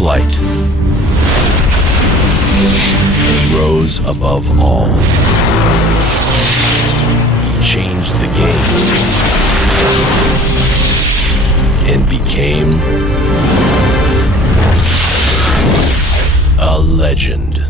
flight and rose above all. He changed the game and became a legend.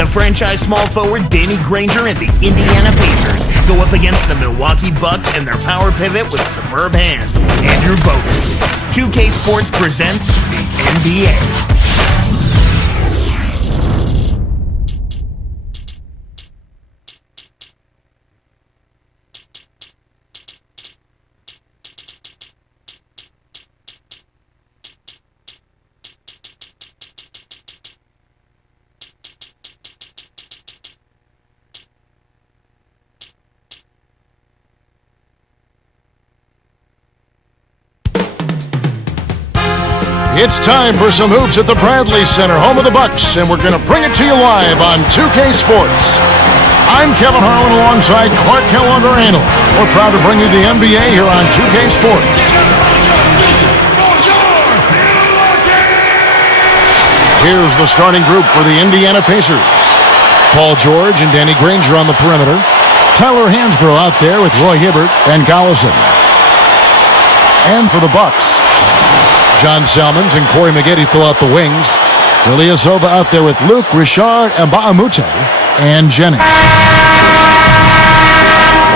The franchise small forward Danny Granger and the Indiana Pacers go up against the Milwaukee Bucks and their power pivot with superb hands, Andrew Bogut. 2K Sports presents the NBA. It's time for some hoops at the Bradley Center, home of the Bucks, and we're going to bring it to you live on 2K Sports. I'm Kevin Harlan alongside Clark Kellogg, our analyst. We're proud to bring you the NBA here on 2K Sports. Here's the starting group for the Indiana Pacers. Paul George and Danny Granger on the perimeter. Tyler Hansbrough out there with Roy Hibbert and Gollison. And for the Bucks, John Salmons and Corey Maggette fill out the wings. Ilyasova out there with Luke, Richard, and Mbamute, and Jennings.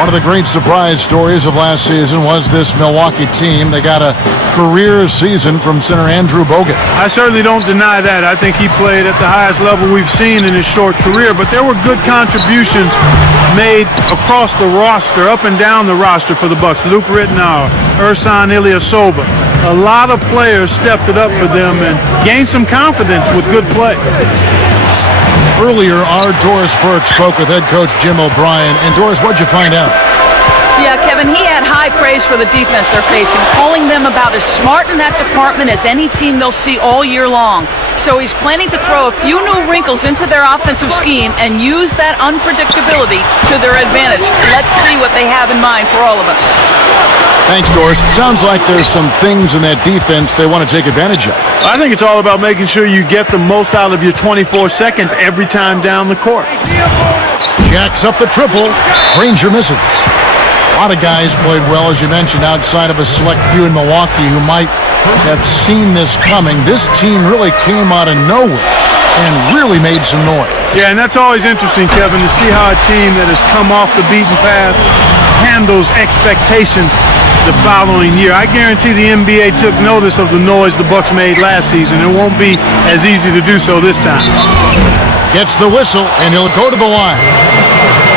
One of the great surprise stories of last season was this Milwaukee team. They got a career season from center Andrew Bogut. I certainly don't deny that. I think he played at the highest level we've seen in his short career, but there were good contributions made across the roster, up and down the roster for the Bucks. Luke Rittenauer, Ersan Ilyasova. A lot of players stepped it up for them and gained some confidence with good play. Earlier, our Doris Burke spoke with head coach Jim O'Brien. And Doris, what'd you find out? Yeah, Kevin, he had high praise for the defense they're facing, calling them about as smart in that department as any team they'll see all year long. So he's planning to throw a few new wrinkles into their offensive scheme and use that unpredictability to their advantage. Let's see what they have in mind for all of us. Thanks, Doris. It sounds like there's some things in that defense they want to take advantage of. I think it's all about making sure you get the most out of your 24 seconds every time down the court. Jacks up the triple. Granger misses. A lot of guys played well, as you mentioned, outside of a select few in Milwaukee who might have seen this coming. This team really came out of nowhere and really made some noise. Yeah, and that's always interesting, Kevin, to see how a team that has come off the beaten path handles expectations. the following year. I guarantee the NBA took notice of the noise the Bucks made last season. It won't be as easy to do so this time. Gets the whistle, and he'll go to the line.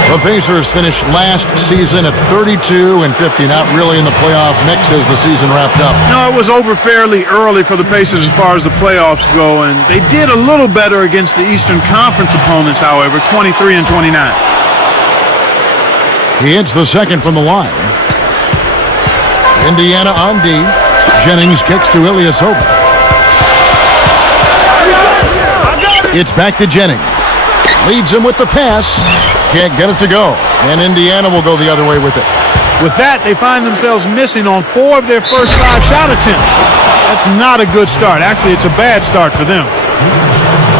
The Pacers finished last season at 32-50, not really in the playoff mix as the season wrapped up. No, it was over fairly early for the Pacers as far as the playoffs go, and they did a little better against the Eastern Conference opponents, however, 23-29. He hits the second from the line. Indiana on D. Jennings kicks to Ilyasova. It's back to Jennings. Leads him with the pass. Can't get it to go. And Indiana will go the other way with it. With that, they find themselves missing on 4 of their first 5 shot attempts. That's not a good start. Actually, it's a bad start for them.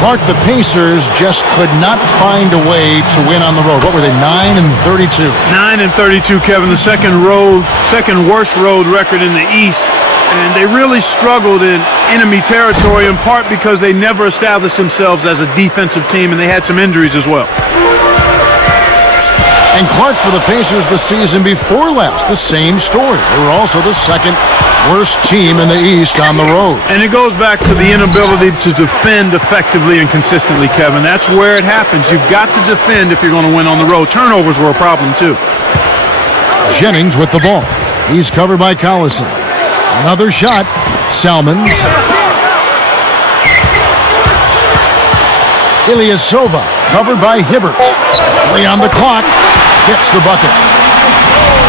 Clark, the Pacers just could not find a way to win on the road. What were they, 9-32? 9-32, Kevin, the second worst road record in the East. And they really struggled in enemy territory, in part because they never established themselves as a defensive team, and they had some injuries as well. And Clark for the Pacers the season before last, the same story. They were also the second worst team in the East on the road. And it goes back to the inability to defend effectively and consistently, Kevin. That's where it happens. You've got to defend if you're going to win on the road. Turnovers were a problem, too. Jennings with the ball. He's covered by Collison. Another shot. Salmons. Ilyasova covered by Hibbert. 3 on the clock. Gets the bucket.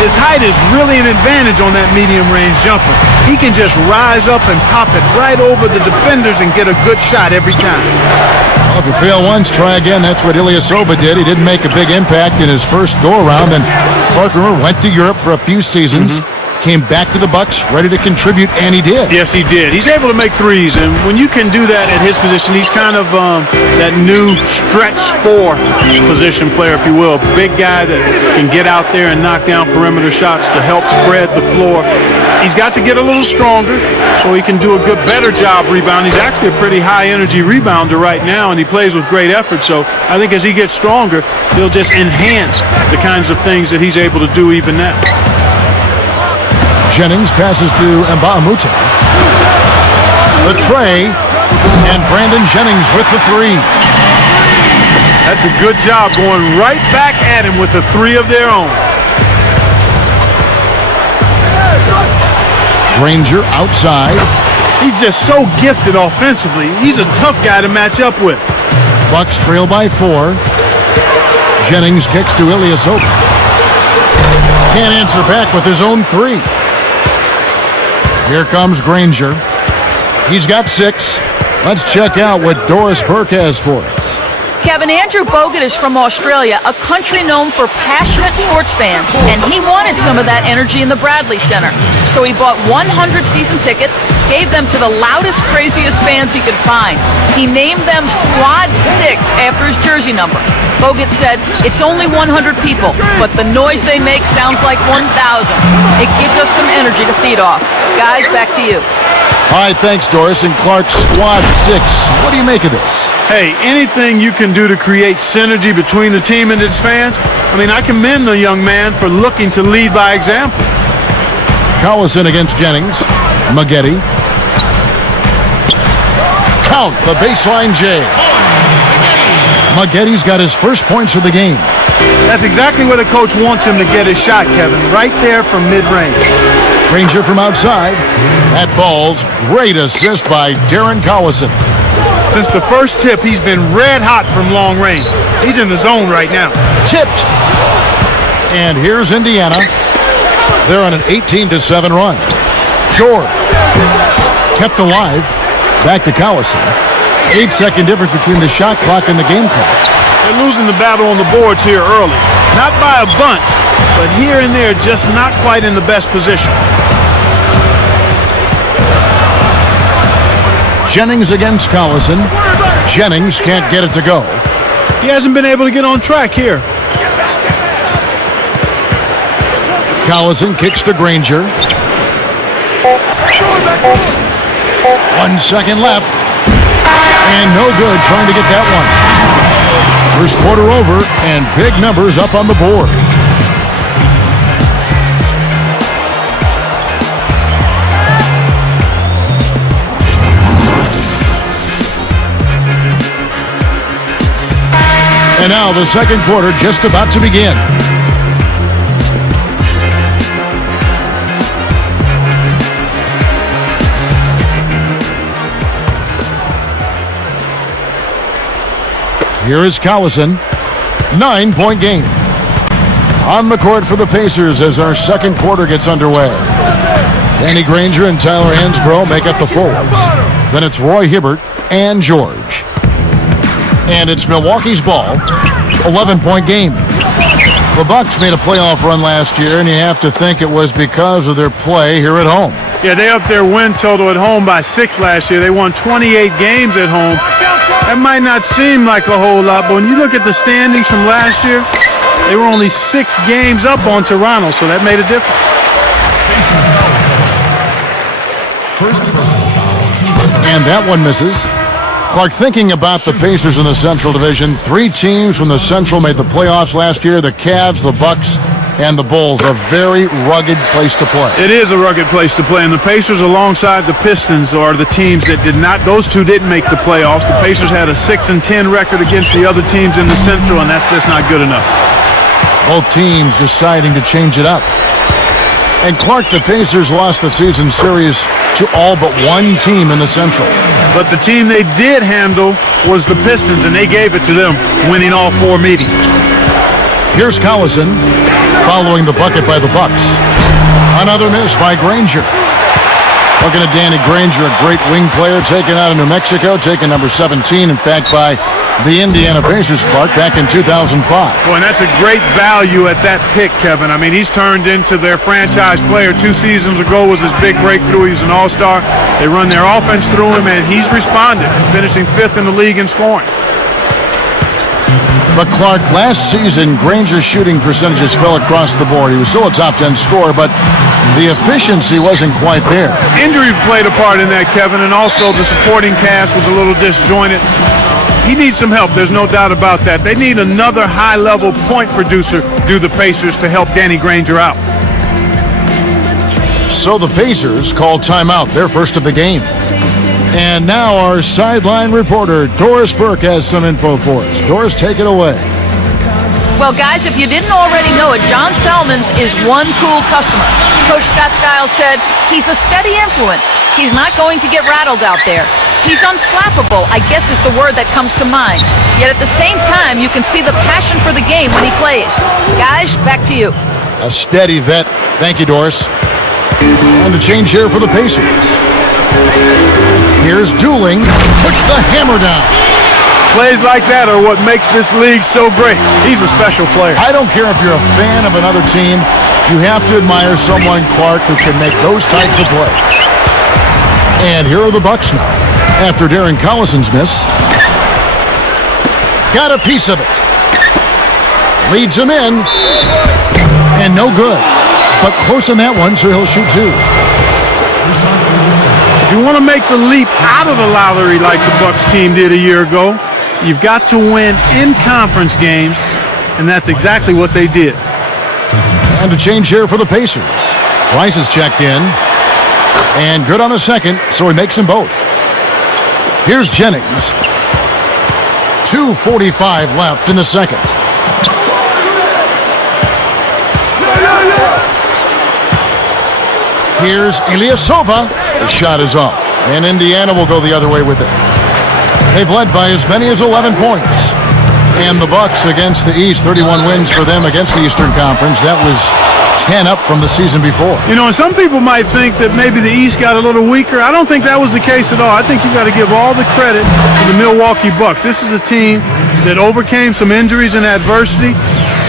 His height is really an advantage on that medium-range jumper. He can just rise up and pop it right over the defenders and get a good shot every time. Well, if you fail once, try again. That's what Ilyasova did. He didn't make a big impact in his first go-around, and Clark went to Europe for a few seasons. Came back to the Bucks, ready to contribute, and he did. Yes, he did. He's able to make threes, and when you can do that at his position, he's kind of that new stretch 4 position player, if you will. Big guy that can get out there and knock down perimeter shots to help spread the floor. He's got to get a little stronger so he can do a better job rebounding. He's actually a pretty high-energy rebounder right now, and he plays with great effort. So I think as he gets stronger, he'll just enhance the kinds of things that he's able to do even now. Jennings passes to Mbamute. The tray, and Brandon Jennings with the 3. That's a good job going right back at him with the 3 of their own. Granger outside. He's just so gifted offensively. He's a tough guy to match up with. Bucks trail by 4. Jennings kicks to Ilyasova. Can't answer back with his own 3. Here comes Granger. He's got 6. Let's check out what Doris Burke has for us. Kevin, Andrew Bogut is from Australia, a country known for passionate sports fans, and he wanted some of that energy in the Bradley Center. So he bought 100 season tickets, gave them to the loudest, craziest fans he could find. He named them Squad 6 after his jersey number. Bogut said, "It's only 100 people, but the noise they make sounds like 1,000. It gives us some energy to feed off." Guys, back to you. All right, thanks, Doris. And Clark, Squad 6. What do you make of this? Hey, anything you can do to create synergy between the team and its fans, I commend the young man for looking to lead by example. Collison against Jennings. Maggette. Count the baseline J. Maggette's got his first points of the game. That's exactly where the coach wants him to get his shot, Kevin. Right there from mid-range. Granger from outside. That falls. Great assist by Darren Collison. Since the first tip, he's been red hot from long range. He's in the zone right now. Tipped. And here's Indiana. They're on an 18-7 run. George kept alive. Back to Collison. 8-second difference between the shot clock and the game clock. They're losing the battle on the boards here early. Not by a bunch, but here and there, just not quite in the best position. Jennings against Collison. Jennings can't get it to go. He hasn't been able to get on track here. Collison kicks to Granger. 1 second left. And no good trying to get that one. First quarter over, and big numbers up on the board. And now the second quarter just about to begin. Here is Collison. 9-point game. On the court for the Pacers as our second quarter gets underway. Danny Granger and Tyler Hansbrough make up the forwards. Then it's Roy Hibbert and George. And it's Milwaukee's ball. 11-point game. The Bucks made a playoff run last year, and you have to think it was because of their play here at home. Yeah, they upped their win total at home by 6 last year. They won 28 games at home. That might not seem like a whole lot, but when you look at the standings from last year, they were only 6 games up on Toronto, so that made a difference. And that one misses. Clark, thinking about the Pacers in the Central Division, 3 teams from the Central made the playoffs last year: the Cavs, the Bucks, and the Bulls. A very rugged place to play. It is a rugged place to play, and the Pacers alongside the Pistons are the teams that did not, those two didn't make the playoffs. The Pacers had a 6-10 record against the other teams in the Central, and that's just not good enough. Both teams deciding to change it up. And Clark, the Pacers lost the season series to all but one team in the Central. But the team they did handle was the Pistons, and they gave it to them, winning all 4 meetings. Here's Collison following the bucket by the Bucks. Another miss by Granger. Looking at Danny Granger, a great wing player taken out of New Mexico, taken number 17, in fact, by the Indiana Pacers, Clark, back in 2005. Boy, and that's a great value at that pick, Kevin. I mean, he's turned into their franchise player. 2 seasons ago was his big breakthrough. He's an all-star. They run their offense through him, and he's responded, finishing 5th in the league in scoring. But Clark, last season, Granger's shooting percentages fell across the board. He was still a top 10 scorer, but the efficiency wasn't quite there. Injuries played a part in that, Kevin, and also the supporting cast was a little disjointed. He needs some help, there's no doubt about that. They need another high-level point producer, do the Pacers, to help Danny Granger out. So the Pacers call timeout, their first of the game. And now our sideline reporter, Doris Burke, has some info for us. Doris, take it away. Well, guys, if you didn't already know it, John Salmons is one cool customer. Coach Scott Skiles said he's a steady influence. He's not going to get rattled out there. He's unflappable, I guess is the word that comes to mind. Yet at the same time, you can see the passion for the game when he plays. Guys, back to you. A steady vet. Thank you, Doris. And a change here for the Pacers. Here's Dooling, puts the hammer down. Plays like that are what makes this league so great. He's a special player. I don't care if you're a fan of another team, you have to admire someone, Clark, who can make those types of plays. And here are the Bucks now, after Darren Collison's miss. Got a piece of it. Leads him in, and no good. But close on that one, so he'll shoot 2. If you want to make the leap out of the lottery like the Bucks team did a year ago, you've got to win in conference games, and that's exactly what they did. And a change here for the Pacers. Rice is checked in, and good on the second, so he makes them both. Here's Jennings. 2:45 left in the second. Here's Ilyasova. The shot is off, and Indiana will go the other way with it. They've led by as many as 11 points. And the Bucks against the East, 31 wins for them against the Eastern Conference. That was 10 up from the season before. You know, and some people might think that maybe the East got a little weaker. I don't think that was the case at all. I think you got to give all the credit to the Milwaukee Bucks. This is a team that overcame some injuries and adversity,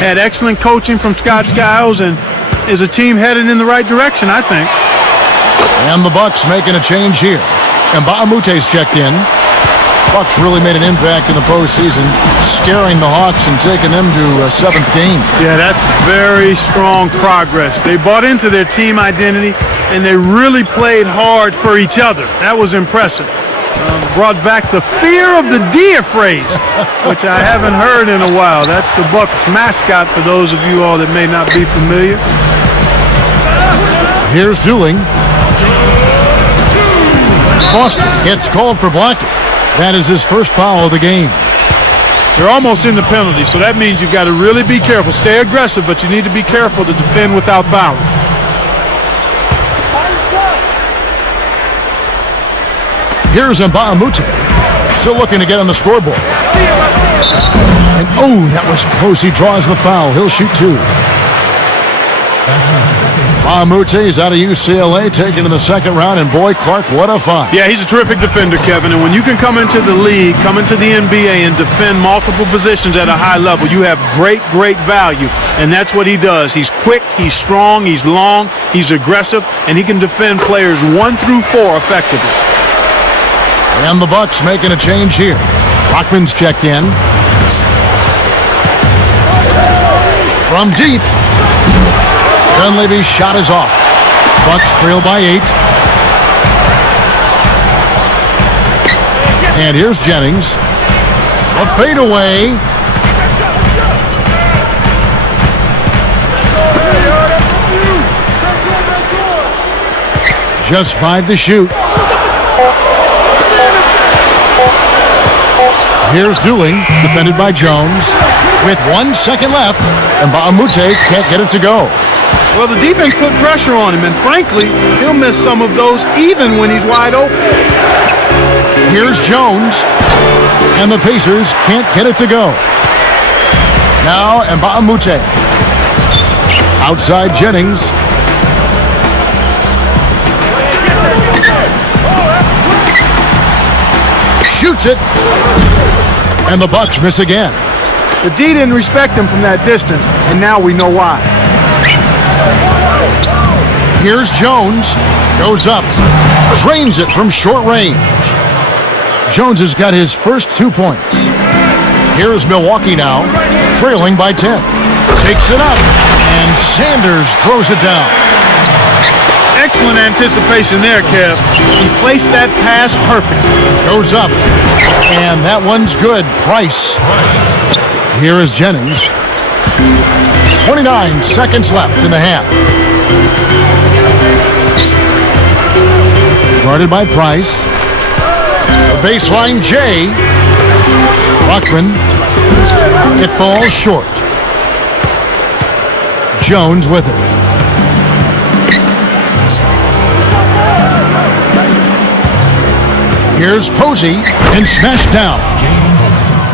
had excellent coaching from Scott Skiles, and is a team headed in the right direction, I think. And the Bucks making a change here. And Baamute's checked in. Bucks really made an impact in the postseason, scaring the Hawks and taking them to a 7th game. Yeah, that's very strong progress. They bought into their team identity, and they really played hard for each other. That was impressive. Brought back the fear of the deer phrase, which I haven't heard in a while. That's the Bucks mascot for those of you all that may not be familiar. Here's Dooling. Foster gets called for blocking. That is his first foul of the game. They're almost in the penalty, so that means you've got to really be careful. Stay aggressive, but you need to be careful to defend without fouling. Here's Mbamute, still looking to get on the scoreboard. And oh, that was close. He draws the foul. He'll shoot two. Mbamute is out of UCLA, taken in the second round, and boy, Clark, what a find. Yeah, he's a terrific defender, Kevin, and when you can come into the league, come into the NBA and defend multiple positions at a high level, you have great, great value, and that's what he does. He's quick, he's strong, he's long, he's aggressive, and he can defend players 1 through 4 effectively. And the Bucks making a change here. Rockman's checked in. From deep. Dunleavy's shot is off. Bucks trail by 8. And here's Jennings. A fadeaway. Just 5 to shoot. Here's Dooling, defended by Jones. With 1 second left, and Mbamute can't get it to go. Well, the defense put pressure on him, and frankly, he'll miss some of those even when he's wide open. Here's Jones, and the Pacers can't get it to go. Now, Mbamute. Outside Jennings. Shoots it. And the Bucks miss again. The D didn't respect him from that distance, and now we know why. Here's Jones. Goes up. Drains it from short range. Jones has got his first 2 points. Here's Milwaukee now, trailing by 10. Takes it up, and Sanders throws it down. Excellent anticipation there, Kev. He placed that pass perfect. Goes up, and that one's good. Price. Here is Jennings. 29 seconds left in the half. Guarded by Price. The baseline J. Rockman. It falls short. Jones with it. Here's Posey and smashed down.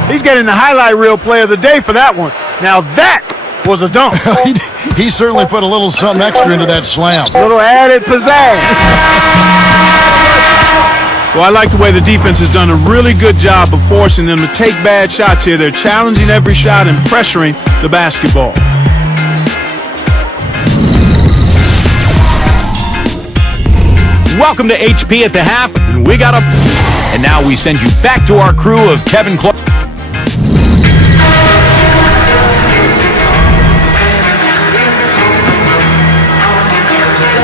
He's getting the highlight reel play of the day for that one. Now that was a dunk. He certainly put a little something extra into that slam. A little added pizzazz. Well, I like the way the defense has done a really good job of forcing them to take bad shots here. They're challenging every shot and pressuring the basketball. Welcome to HP at the half, and we got a... And now we send you back to our crew of Kevin Clark.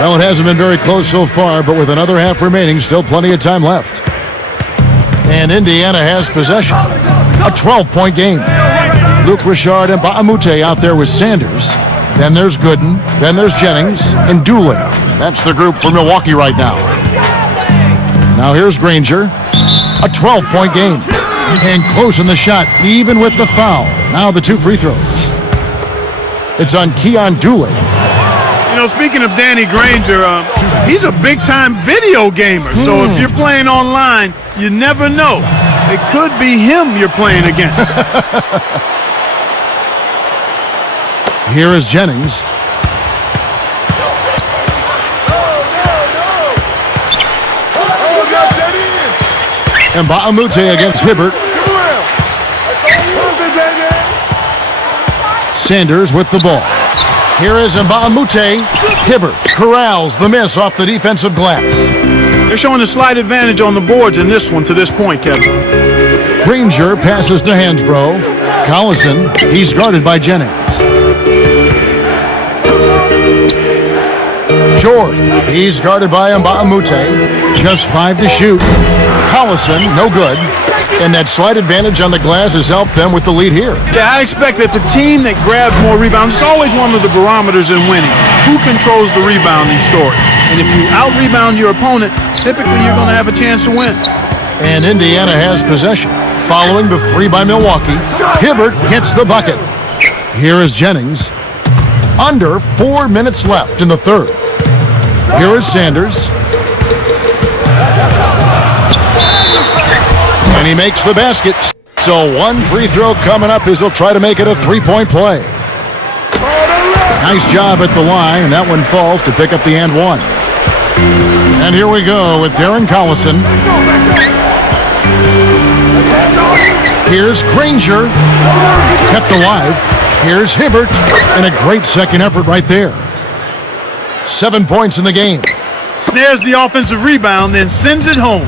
Well, it hasn't been very close so far, but with another half remaining, still plenty of time left. And Indiana has possession. A 12-point game. Luke Richard and Mbamute out there with Sanders. Then there's Gooden. Then there's Jennings and Dooling. That's the group for Milwaukee right now. Now here's Granger. A 12-point game. And close in the shot, even with the foul. Now the 2 free throws. It's on Keon Dooling. You know, speaking of Danny Granger, he's a big-time video gamer. So if you're playing online, you never know. It could be him you're playing against. Here is Jennings. And Mbamute against Hibbert. Sanders with the ball. Here is Mbamute. Hibbert corrals the miss off the defensive glass. They're showing a slight advantage on the boards in this one to this point, Kevin. Granger passes to Hansbrough. Collison, he's guarded by Jennings. Short, he's guarded by Mbamute. Just 5 to shoot. Collison, no good. And that slight advantage on the glass has helped them with the lead here. Yeah, I expect that the team that grabs more rebounds is always one of the barometers in winning. Who controls the rebounding story? And if you out-rebound your opponent, typically you're going to have a chance to win. And Indiana has possession. Following the three by Milwaukee, Hibbert hits the bucket. Here is Jennings. Under 4 minutes left in the third. Here is Sanders. And he makes the basket. So one free throw coming up as he'll try to make it a three-point play. Nice job at the line, and that one falls to pick up the and one. And here we go with Darren Collison. Here's Granger, kept alive. Here's Hibbert, and a great second effort right there. 7 points in the game. Snares the offensive rebound, then sends it home.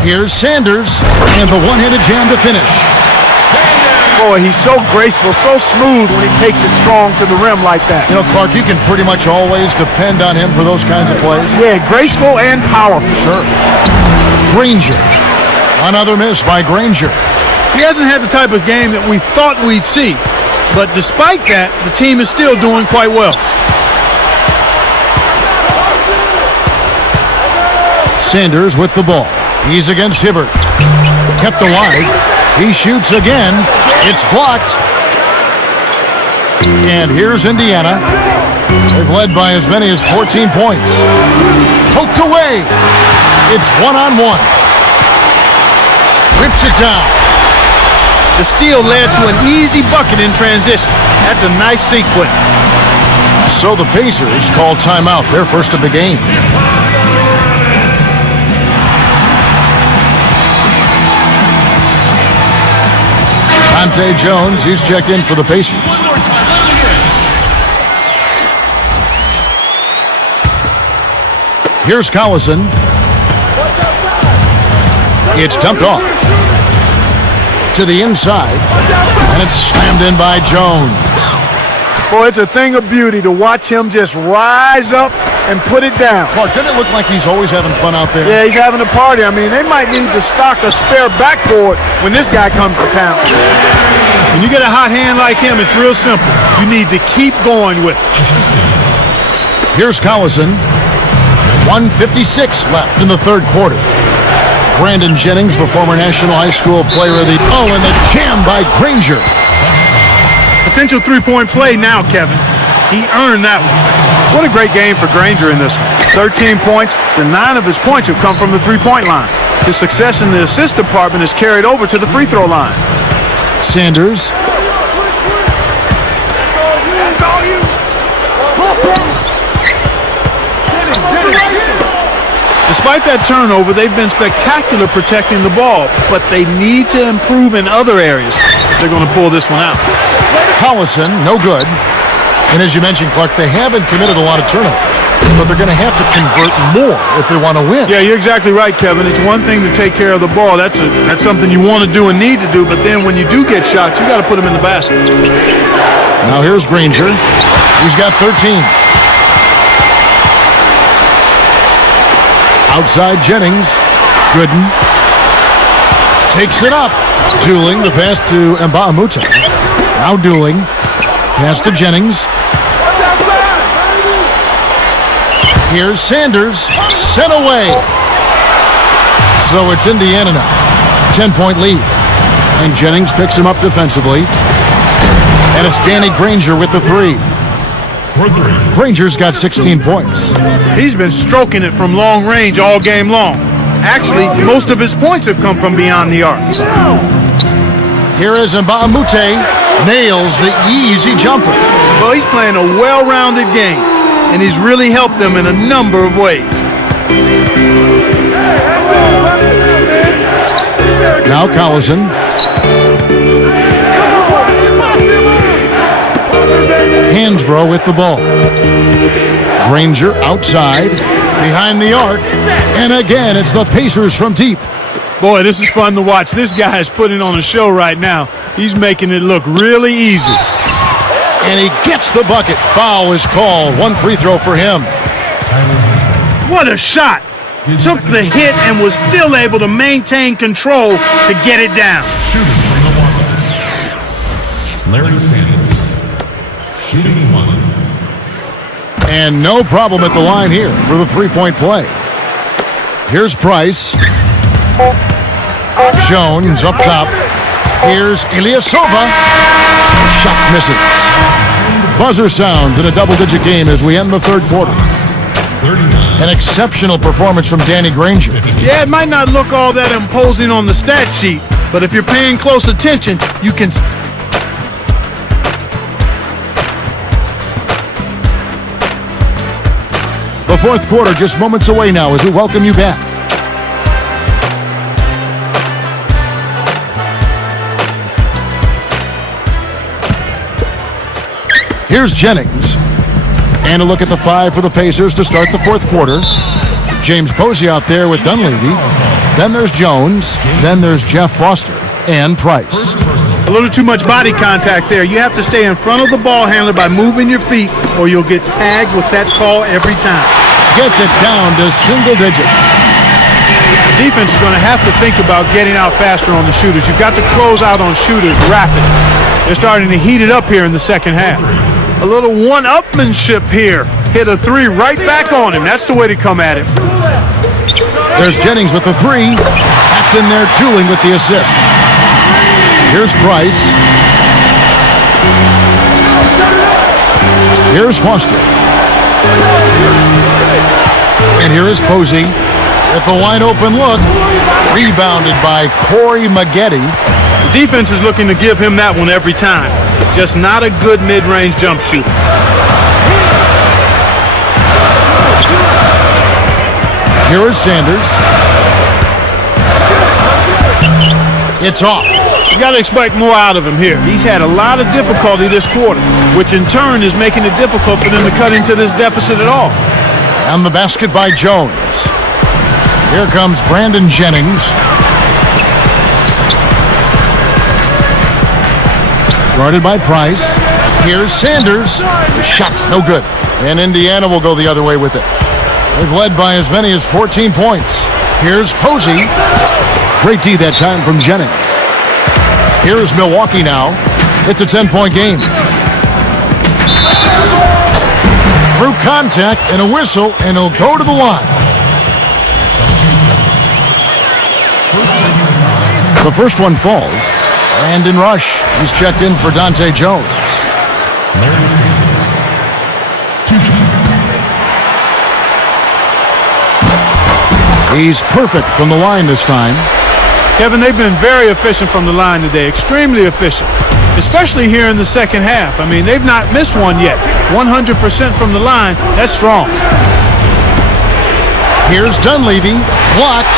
Here's Sanders, and the one-handed jam to finish. Boy, he's so graceful, so smooth when he takes it strong to the rim like that. You know, Clark, you can pretty much always depend on him for those kinds of plays. Yeah, graceful and powerful. Sure. Granger. Another miss by Granger. He hasn't had the type of game that we thought we'd see, but despite that, the team is still doing quite well. Sanders with the ball. He's against Hibbert. Kept alive. He shoots again. It's blocked. And here's Indiana. They've led by as many as 14 points. Poked away. It's one-on-one. Rips it down. The steal led to an easy bucket in transition. That's a nice sequence. So the Pacers call timeout, their first of the game. Dante Jones, he's checked in for the Pacers. Here's Collison. It's dumped off to the inside, and it's slammed in by Jones. Boy, it's a thing of beauty to watch him just rise up and put it down. Clark, doesn't it look like he's always having fun out there? Yeah, he's having a party. I mean, they might need to stock a spare backboard when this guy comes to town. When you get a hot hand like him, it's real simple. You need to keep going with it. Here's Collison. 1:56 left in the third quarter. Brandon Jennings, the former National High School Player of the... Oh, and the jam by Granger. Potential three-point play now, Kevin. He earned that one. What a great game for Granger in this one. 13 points. The 9 of his points have come from the three-point line. His success in the assist department is carried over to the free throw line. Sanders. Despite that turnover, they've been spectacular protecting the ball, but they need to improve in other areas if they're going to pull this one out. Collison, no good. And as you mentioned, Clark, they haven't committed a lot of turnovers, but they're going to have to convert more if they want to win. Yeah, you're exactly right, Kevin. It's one thing to take care of the ball. That's something you want to do and need to do, but then when you do get shots, you got to put them in the basket. Now here's Granger. He's got 13. Outside Jennings. Gooden takes it up. Dooling, the pass to Mbamute. Now Dooling. Pass to Jennings. Here's Sanders. Sent away. So it's Indiana now. 10-point lead. And Jennings picks him up defensively. And it's Danny Granger with the three. Granger's got 16 points. He's been stroking it from long range all game long. Actually, most of his points have come from beyond the arc. Here is Mbamute. Nails the easy jumper. Well, he's playing a well-rounded game, and he's really helped them in a number of ways. Now Collison. Hansbrough with the ball. Granger outside, behind the arc, and again it's the Pacers from deep. Boy, this is fun to watch. This guy is putting on a show right now. He's making it look really easy. And he gets the bucket. Foul is called. One free throw for him. What a shot! Took the hit and was still able to maintain control to get it down. Larry Sanders. Shooting one. And no problem at the line here for the three-point play. Here's Price. Jones up top. Here's Ilyasova. Shot misses. Buzzer sounds in a double-digit game as we end the third quarter. 39. An exceptional performance from Danny Granger. Yeah, it might not look all that imposing on the stat sheet, but if you're paying close attention, you can. The fourth quarter just moments away now as we welcome you back. Here's Jennings. And a look at the five for the Pacers to start the fourth quarter. James Posey out there with Dunleavy. Then there's Jones. Then there's Jeff Foster and Price. A little too much body contact there. You have to stay in front of the ball handler by moving your feet, or you'll get tagged with that call every time. Gets it down to single digits. The defense is going to have to think about getting out faster on the shooters. You've got to close out on shooters rapid. They're starting to heat it up here in the second half. A little one-upmanship here. Hit a three right back on him. That's the way to come at it. There's Jennings with the three. That's in there dueling with the assist. Here's Price. Here's Foster. And here is Posey with the wide open look. Rebounded by Corey Maggette. The defense is looking to give him that one every time. Just not a good mid-range jump shooter. Here is Sanders. It's off. You got to expect more out of him here. He's had a lot of difficulty this quarter, which in turn is making it difficult for them to cut into this deficit at all. And the basket by Jones. Here comes Brandon Jennings. Guarded by Price. Here's Sanders. The shot, no good. And Indiana will go the other way with it. They've led by as many as 14 points. Here's Posey. Great D that time from Jennings. Here's Milwaukee now. It's a 10-point game. Through contact and a whistle, and he'll go to the line. The first one falls. Brandon Rush. He's checked in for Dante Jones. Larry Sanders. 2 shots. He's perfect from the line this time. Kevin, they've been very efficient from the line today, extremely efficient, especially here in the second half. I mean, they've not missed one yet. 100% from the line, that's strong. Here's Dunleavy, blocked.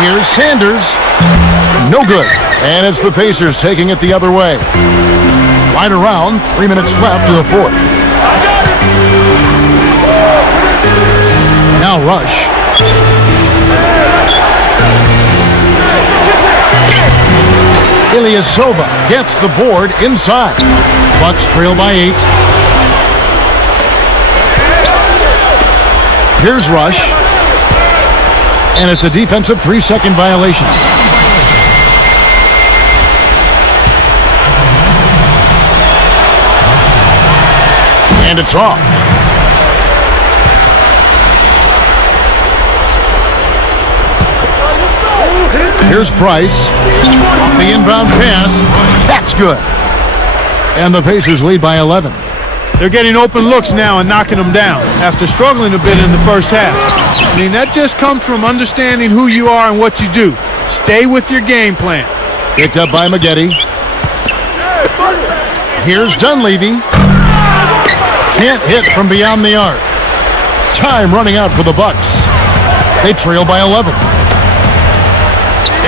Here's Sanders, no good. And it's the Pacers taking it the other way. Right around, 3 minutes left to the fourth. Now Rush. Ilyasova gets the board inside. Bucks trail by 8. Here's Rush. And it's a defensive 3-second violation. And it's off. Here's Price. The inbound pass. That's good. And the Pacers lead by 11. They're getting open looks now and knocking them down after struggling a bit in the first half. I mean, that just comes from understanding who you are and what you do. Stay with your game plan. Picked up by Maggette. Here's Dunleavy. Can't hit from beyond the arc. Time running out for the Bucks. They trail by 11.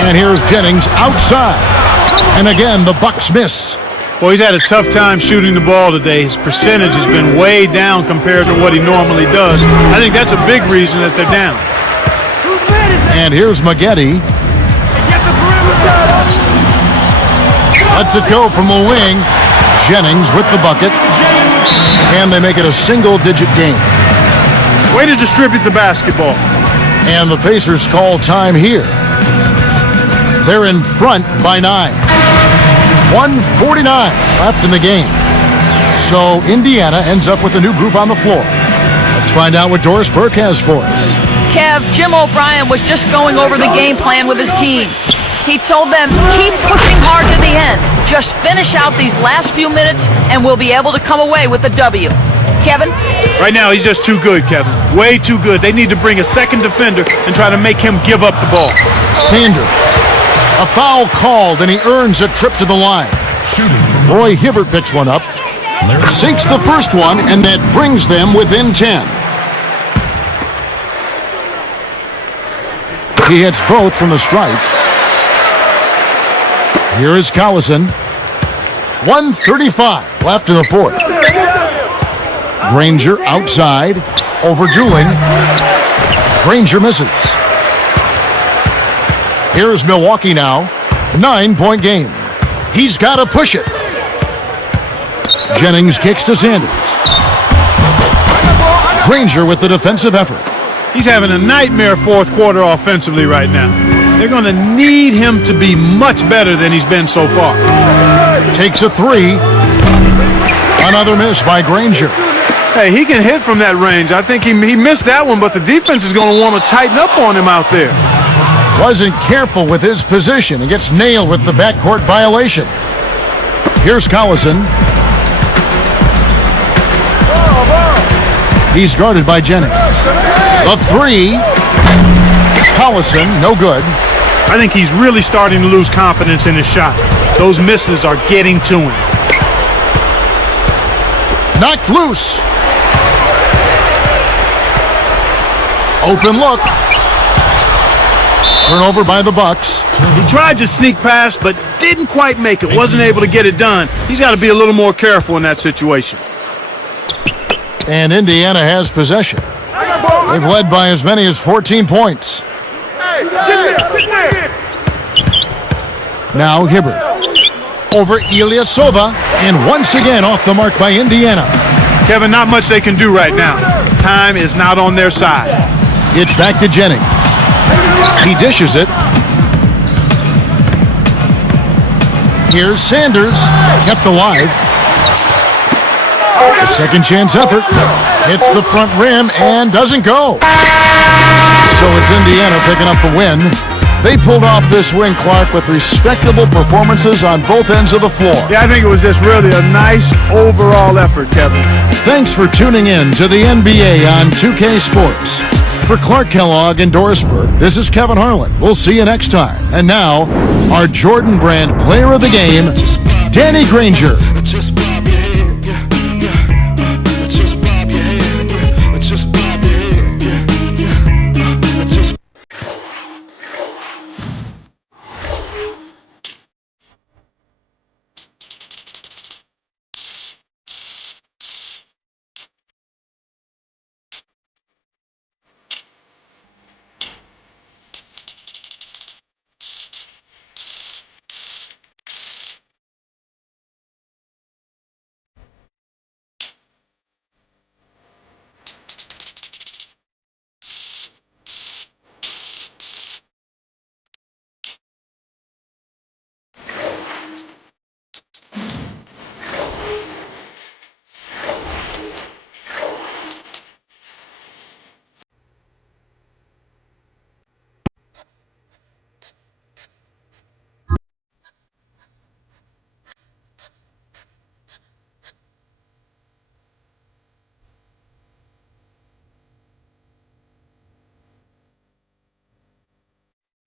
And here's Jennings outside. And again, the Bucks miss. Well, he's had a tough time shooting the ball today. His percentage has been way down compared to what he normally does. I think that's a big reason that they're down. And here's Maggette. Lets it go from the wing. Jennings with the bucket. And they make it a single-digit game. Way to distribute the basketball. And the Pacers call time here. They're in front by 9. 1:49 left in the game. So Indiana ends up with a new group on the floor. Let's find out what Doris Burke has for us. Kev, Jim O'Brien was just going over the game plan with his team. He told them, keep pushing hard to the end. Just finish out these last few minutes and we'll be able to come away with the W. Kevin? Right now, he's just too good, Kevin. Way too good. They need to bring a second defender and try to make him give up the ball. Sanders. A foul called, and he earns a trip to the line. Roy Hibbert picks one up, sinks the first one, and that brings them within 10. He hits both from the stripe. Here is Collison. 1:35 left in the fourth. Granger outside, over Juling. Granger misses. Here's Milwaukee now. 9-point game. He's got to push it. Jennings kicks to Sanders. Granger with the defensive effort. He's having a nightmare fourth quarter offensively right now. They're going to need him to be much better than he's been so far. Takes a three. Another miss by Granger. Hey, he can hit from that range. I think he missed that one, but the defense is going to want to tighten up on him out there. Wasn't careful with his position and gets nailed with the backcourt violation. Here's Collison. He's guarded by Jennings. A three. Collison, no good. I think he's really starting to lose confidence in his shot. Those misses are getting to him. Knocked loose. Open look. Turnover by the Bucks. He tried to sneak past, but didn't quite make it. Wasn't able to get it done. He's got to be a little more careful in that situation. And Indiana has possession. They've led by as many as 14 points. Now Hibbert. Over Ilyasova. And once again off the mark by Indiana. Kevin, not much they can do right now. Time is not on their side. It's back to Jennings. He dishes it. Here's Sanders. Kept alive. A second chance effort. Hits the front rim and doesn't go. So it's Indiana picking up the win. They pulled off this win, Clark, with respectable performances on both ends of the floor. Yeah, I think it was just really a nice overall effort, Kevin. Thanks for tuning in to the NBA on 2K Sports. For Clark Kellogg and Dorisburg, this is Kevin Harlan. We'll see you next time. And now, our Jordan Brand Player of the Game, Danny Granger.